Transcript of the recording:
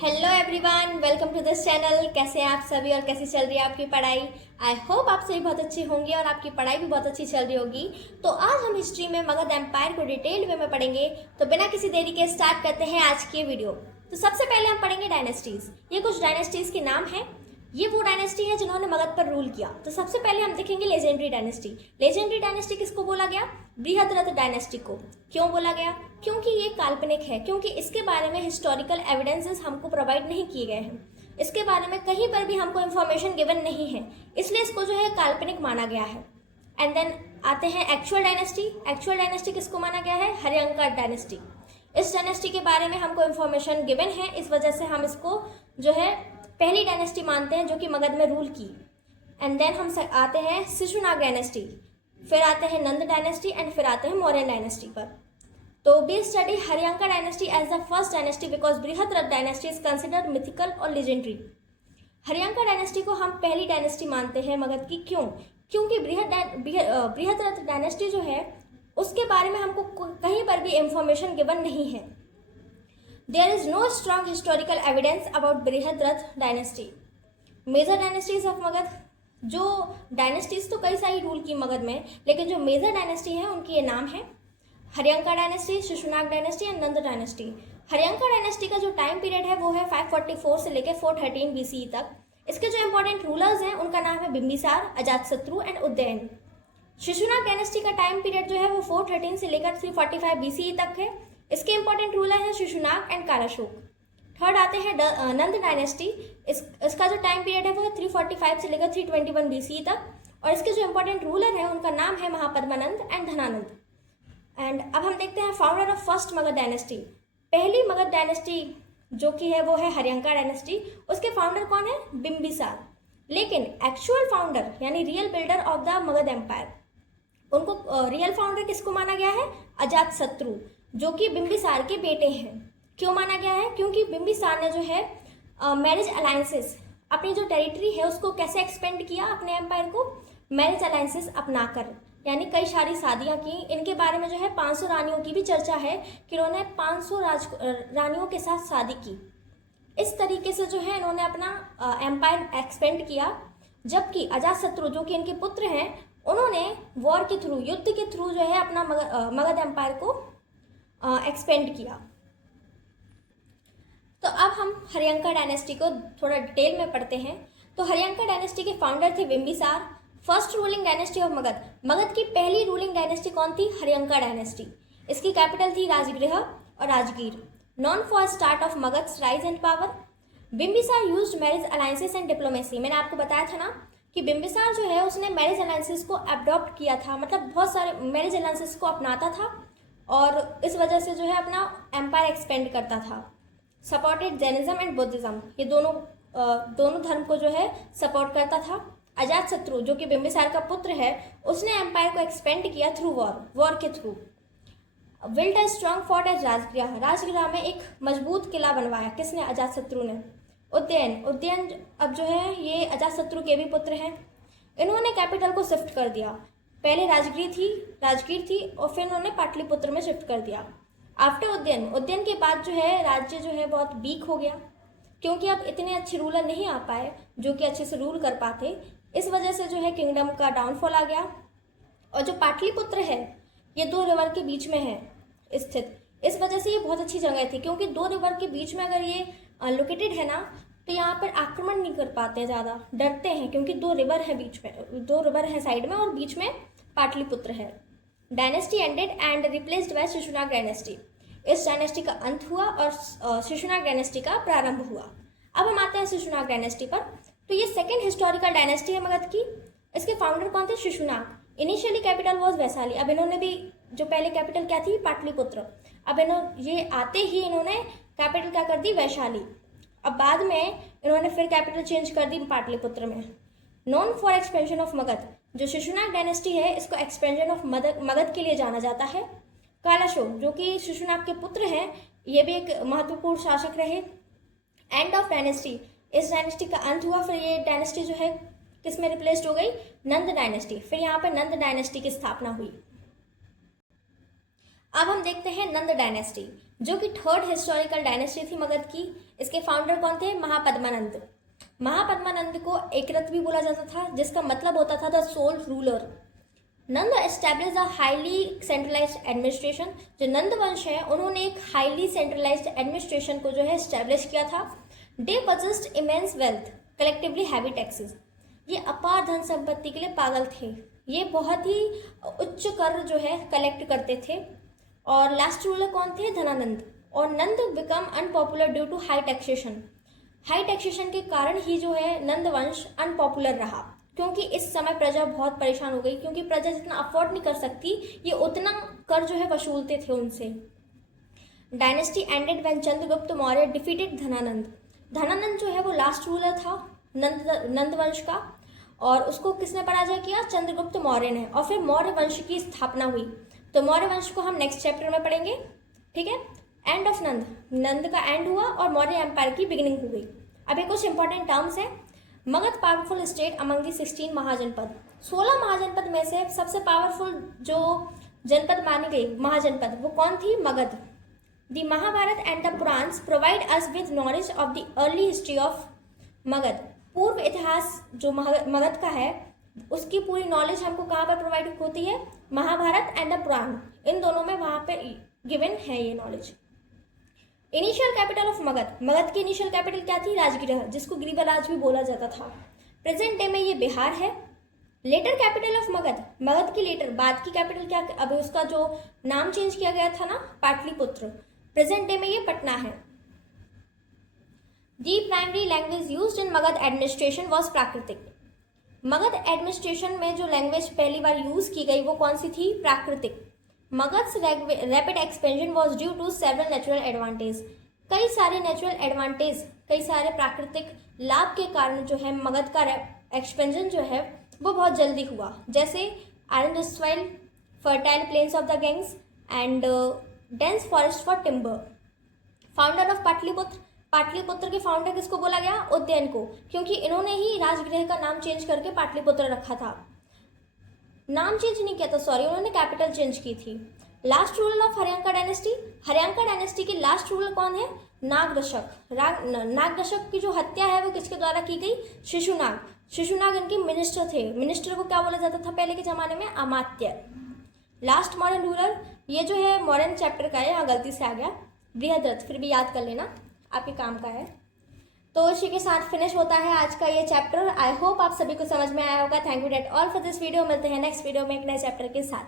Hello everyone, welcome to this channel. कैसे हैं आप सभी और कैसी चल रही है आपकी पढ़ाई। आई होप आप सभी बहुत अच्छे होंगे और आपकी पढ़ाई भी बहुत अच्छी चल रही होगी। तो आज हम हिस्ट्री में मगध एम्पायर को डिटेल्ड वे में पढ़ेंगे। तो बिना किसी देरी के स्टार्ट करते हैं आज की वीडियो। तो सबसे पहले हम पढ़ेंगे डायनेस्टीज। ये कुछ डायनेस्टीज के नाम हैं। ये वो डायनेस्टी है जिन्होंने मगध पर रूल किया। तो सबसे पहले हम देखेंगे लेजेंडरी डायनेस्टी। लेजेंडरी डायनेस्टी किसको बोला गया? बृहद्रथ डायनेस्टी को। क्यों बोला गया? क्योंकि ये काल्पनिक है, क्योंकि इसके बारे में हिस्टोरिकल एविडेंसेस हमको प्रोवाइड नहीं किए गए हैं। इसके बारे में कहीं पर भी हमको इन्फॉर्मेशन गिवन नहीं है, इसलिए इसको जो है काल्पनिक माना गया है। एंड देन आते हैं एक्चुअल डायनेस्टी। एक्चुअल डायनेस्टी किसको माना गया है? हर्यंका डायनेस्टी। इस डायनेस्टी के बारे में हमको इन्फॉर्मेशन गिवन है, इस वजह से हम इसको जो है पहली डायनेस्टी मानते हैं जो कि मगध में रूल की। एंड देन हम आते हैं शिशुनाग डायनेस्टी, फिर आते हैं नंद डायनेस्टी एंड फिर आते हैं मौर्यन डायनेस्टी पर। तो we study Haryanka dynasty as the first dynasty because Brihadratha dynasty is considered mythical और लेजेंडरी। हर्यंका डायनेस्टी को हम पहली डायनेस्टी मानते हैं मगध की। क्यों? क्योंकि बृहद्रथ डायनेस्टी जो है उसके बारे में हमको कहीं पर भी इंफॉर्मेशन गिवन नहीं है। There is no strong historical evidence about Brihadratha dynasty. Major dynasties of Magadh, जो डायनेस्टीज तो कई सारी रूल की मगध में, लेकिन जो मेजर डायनेस्टी है उनकी ये नाम है Haryanka dynasty, Shishunaga dynasty and Nanda dynasty. Haryanka dynasty का जो टाइम पीरियड है वो है 544 से लेकर 413 BCE तक। इसके जो इंपॉर्टेंट रूलर्स हैं उनका नाम है बिंबिसार, अजातशत्रु एंड उदयन। शिशुनाग डायनेस्टी का टाइम पीरियड जो है वो 413 से लेकर 345 BCE तक है। इसके इंपॉर्टेंट रूलर हैं शिशुनाग एंड कालाशोक। थर्ड आते हैं नंद डायनेस्टी। इसका जो टाइम पीरियड है वो है 345 से लेकर 321 BCE तक, और इसके जो इंपॉर्टेंट रूलर हैं उनका नाम है महापद्मानंद एंड धनानंद। एंड अब हम देखते हैं founder of first Magadh dynasty. पहली मगध डायनेस्टी जो कि है वो है हर्यंका डायनेस्टी। उसके फाउंडर कौन है? बिंबिसार। लेकिन एक्चुअल फाउंडर यानी real builder of the Magadh empire, उनको रियल फाउंडर किसको माना गया है? अजातशत्रु, जो कि बिंबिसार के बेटे हैं। क्यों माना गया है? क्योंकि बिंबिसार ने जो है मैरिज अलायंसेस, अपनी जो टेरिटरी है उसको कैसे एक्सपेंड किया अपने एम्पायर को? मैरिज अलायंसेस अपनाकर, यानी कई सारी शादियां की। इनके बारे में जो है 500 रानियों की भी चर्चा है कि इन्होंने 500 रानियों के साथ शादी की। इस तरीके से जो है इन्होंने अपना एम्पायर एक्सपेंड किया। जबकि अजातशत्रु जो कि इनके पुत्र हैं, उन्होंने वॉर के थ्रू, युद्ध के थ्रू जो है अपना मगध एम्पायर को एक्सपेंड किया। तो अब हम हर्यंका डायनेस्टी को थोड़ा डिटेल में पढ़ते हैं। तो हर्यंका डायनेस्टी के फाउंडर थे Bimbisara. First ruling dynasty of Magadh. Magadh की पहली रूलिंग डायनेस्टी कौन थी? हर्यंका डायनेस्टी। इसकी कैपिटल थी राजगृह और Rajgir. Non for start of Magadh rise and power. Bimbisara used marriage alliances and diplomacy. मैंने आपको बताया था ना कि बिंबिसार जो है उसने मैरिज अलायंसेस को अडॉप्ट किया था, मतलब बहुत सारे मैरिज अलायंसेस को अपनाता था और इस वजह से जो है अपना एम्पायर एक्सपेंड करता था। सपोर्टेड जैनिज्म एंड बुद्धिज्म, ये दोनों धर्म को जो है सपोर्ट करता था। अजातशत्रु जो कि बिंबिसार का पुत्र है, उसने एम्पायर को एक्सपेंड किया थ्रू वॉर के through. Built a strong fort at Rajgriha. Rajgriha में एक मजबूत किला बनवाया। किसने? अजातशत्रु ने। उदयन अब जो है ये अजातशत्रु के भी पुत्र हैं। इन्होंने कैपिटल को शिफ्ट कर दिया। पहले राजगीर थी और फिर इन्होंने पाटलिपुत्र में शिफ्ट कर दिया। आफ्टर उदयन के बाद जो है राज्य जो है बहुत वीक हो गया, क्योंकि अब इतने अच्छे रूलर नहीं आ पाए जो कि अच्छे से रूल कर पाते। इस वजह से जो है किंगडम का डाउनफॉल आ गया। और जो पाटलिपुत्र है ये 2 रिवर के बीच में है स्थित। इस वजह से ये बहुत अच्छी जगह थी, क्योंकि 2 रिवर के बीच में अगर ये लोकेटेड है ना, तो यहाँ पर आक्रमण नहीं कर पाते, ज़्यादा डरते हैं, क्योंकि 2 रिवर है बीच में, 2 रिवर है साइड में और बीच में पाटलिपुत्र है। Dynasty ended and replaced by Shishunaga dynasty. इस डायनेस्टी का अंत हुआ और शिशुनाग डायनेस्टी का प्रारंभ हुआ। अब हम आते हैं शिशुनाग डायनेस्टी पर। तो ये सेकेंड हिस्टोरिकल डायनेस्टी है मगध की। इसके फाउंडर कौन थे? Shishunaga. Initially capital was Vaishali. अब इन्होंने भी जो पहले कैपिटल क्या थी? पाटलिपुत्र। अब ये आते ही इन्होंने कैपिटल क्या कर दी? वैशाली। अब बाद में इन्होंने फिर कैपिटल चेंज कर दी पाटलिपुत्र में। Non for expansion of Magadh. जो शिशुनाग डायनेस्टी है इसको एक्सपेंशन ऑफ मगध के लिए जाना जाता है। कालाशोक जो कि शिशुनाग के पुत्र हैं, ये भी एक महत्वपूर्ण शासक रहे। एंड ऑफ डायनेस्टी, इस डायनेस्टी का अंत हुआ। फिर ये डायनेस्टी जो है किस में रिप्लेस्ड हो गई? नंद डायनेस्टी। फिर यहाँ पर नंद डायनेस्टी की स्थापना हुई। अब हम देखते हैं नंद डायनेस्टी। जो कि थर्ड हिस्टोरिकल डायनेस्टी थी मगध की। इसके फाउंडर कौन थे? महापद्मानंद। महापद्मानंद को एकरथ भी बोला जाता था, जिसका मतलब होता था the sole ruler. Nanda establish a highly centralised administration. जो नंद वंश है उन्होंने एक हाईली सेंट्रलाइज्ड एडमिनिस्ट्रेशन को जो है एस्टैब्लिश किया था। They possessed immense wealth, collectively heavy taxes. ये अपार धन संपत्ति के लिए पागल थे। ये बहुत ही उच्च कर जो है कलेक्ट करते थे। और लास्ट रूलर कौन थे? धनानंद। और Nanda became unpopular due to high taxation. High taxation के कारण ही जो है नंद वंश अनपॉपुलर रहा, क्योंकि इस समय प्रजा बहुत परेशान हो गई, क्योंकि प्रजा जितना अफोर्ड नहीं कर सकती, ये उतना कर जो है वसूलते थे उनसे। Dynasty ended when Chandragupta Maurya defeated Dhanananda. Dhanananda जो है वो लास्ट रूलर था नंद वंश का, और उसको किसने पराजय किया? चंद्रगुप्त मौर्य ने। और फिर मौर्य वंश की स्थापना हुई। तो मौर्य वंश को हम नेक्स्ट चैप्टर में पढ़ेंगे, ठीक है। एंड ऑफ नंद, नंद का एंड हुआ और मौर्य एम्पायर की बिगिनिंग हो गई। अभी कुछ इंपॉर्टेंट टर्म्स हैं। Magadh powerful state among the 16 महाजनपद। 16 महाजनपद में से सबसे पावरफुल जो जनपद मानी गई महाजनपद, वो कौन थी? Magadh. The Mahabharata and the Puranas provide us with knowledge of the early history of Magadh. पूर्व इतिहास जो मगध का है उसकी पूरी नॉलेज हमको कहाँ पर प्रोवाइड होती है? महाभारत एंड द पुराण, इन दोनों में वहाँ पे गिवन है ये knowledge. Initial capital of Magadh. Magadh की इनिशियल कैपिटल क्या थी? राजगृह, जिसको गिरिवराज भी बोला जाता था। प्रेजेंट डे में ये बिहार है। Later capital of Magadh, Magadh की लेटर बाद की कैपिटल क्या? अभी उसका जो नाम चेंज किया गया था ना, पाटलिपुत्र। प्रेजेंट डे में ये पटना है। The primary language used in Magadh administration was प्राकृतिक। मगध एडमिनिस्ट्रेशन में जो लैंग्वेज पहली बार यूज की गई वो कौन सी थी? प्राकृतिक। मगध's rapid expansion was due to several natural advantages। कई सारे नेचुरल एडवांटेज, कई सारे प्राकृतिक लाभ के कारण जो है मगध का एक्सपेंशन जो है वो बहुत जल्दी हुआ। जैसे iron rich soil, fertile planes of the gangs and dense forest for timber. Founder of Pataliputra. Pataliputra के फाउंडर किसको बोला गया? उदयन को, क्योंकि इन्होंने ही राजगृह का नाम चेंज करके पाटलिपुत्र रखा था। नाम चेंज नहीं किया था, सॉरी, उन्होंने कैपिटल चेंज की थी। Last ruler of Haryanka dynasty. Haryanka dynasty के लास्ट रूलर कौन है? नागदशक। नागदशक की जो हत्या है वो किसके द्वारा की गई? शिशुनाग। शिशुनाग इनके मिनिस्टर थे। मिनिस्टर को क्या बोला जाता था पहले के जमाने में? अमात्य। लास्ट मॉडर्न रूलर, ये जो है मॉडर्न चैप्टर का है, यहाँ गलती से आ गया, बृहद्रथ, फिर भी याद कर लेना, आपके काम का है। तो इसी के साथ फिनिश होता है आज का ये चैप्टर। आई होप आप सभी को समझ में आया होगा। Thank you that all for this video. मिलते हैं नेक्स्ट वीडियो में एक नए चैप्टर के साथ।